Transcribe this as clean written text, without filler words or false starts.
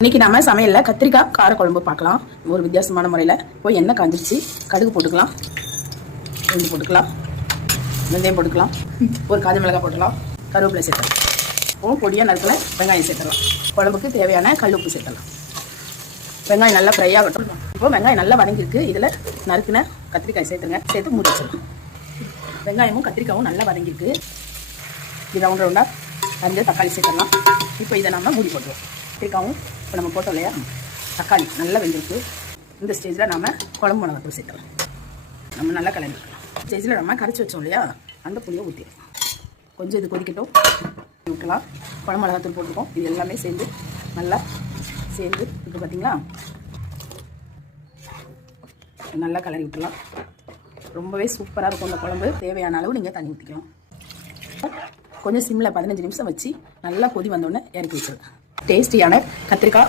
இன்னைக்கு நாம சமையல்ல கத்திரிக்காய் கார குழம்பு பார்க்கலாம். ஒரு வித்தியாசமான முறையில் போய் எண்ணெய் காஞ்சிருச்சு, கடுகு போட்டுக்கலாம், வெள்ளி போட்டுக்கலாம், வெந்தயம் போட்டுக்கலாம், ஒரு காஞ்ச மிளகாய் போட்டுக்கலாம், கருவேப்பிலை சேர்த்துக்கலாம், இப்போ பொடியாக நறுக்கின வெங்காயம் சேர்த்துக்கலாம், குழம்புக்கு தேவையான கல் உப்பு சேர்த்துக்கலாம். வெங்காயம் நல்லா ஃப்ரை ஆகட்டும். இப்போ வெங்காயம் நல்லா வதங்கிருக்கு. இதில் நறுக்கின கத்திரிக்காய் சேர்த்துங்க, சேர்த்து மூடி வச்சிடலாம். வெங்காயமும் கத்திரிக்காயும் நல்லா வதங்கிருக்கு. இது ரவுண்ட் ரவுண்டாக அரிஞ்ச தக்காளி சேர்த்துடலாம். இப்போ இதை நம்ம மூடி போட்டுருவோம். கத்திரிக்காயும் இப்போ நம்ம போட்டோம் இல்லையா, தக்காளி நல்லா வெந்திருக்கு. இந்த ஸ்டேஜில் நம்ம குழம்பு மிளகாத்தூள் சேர்த்துக்கலாம். நம்ம நல்லா கலந்துக்கலாம். ஸ்டேஜில் நம்ம கரைச்சி வச்சோம் இல்லையா, அந்த புளியை ஊற்றிடலாம். கொஞ்சம் இது கொதிக்கட்டும், விட்டுலாம். குழம்பு மிளகாத்தூள் போட்டுருக்கோம். இது எல்லாமே சேர்ந்து நல்லா சேர்ந்து இப்போ பார்த்தீங்களா, நல்லா கலரி விட்டுலாம். ரொம்பவே சூப்பராக இருக்கும் இந்த குழம்பு. தேவையான அளவு நீங்கள் தண்ணி ஊற்றிக்கலாம். கொஞ்சம் சிம்மில் 15 நிமிஷம் வச்சு நல்லா கொதி வந்தோடனே இறக்கி வச்சிருக்கேன். டேஸ்டியான கத்திரிக்காய்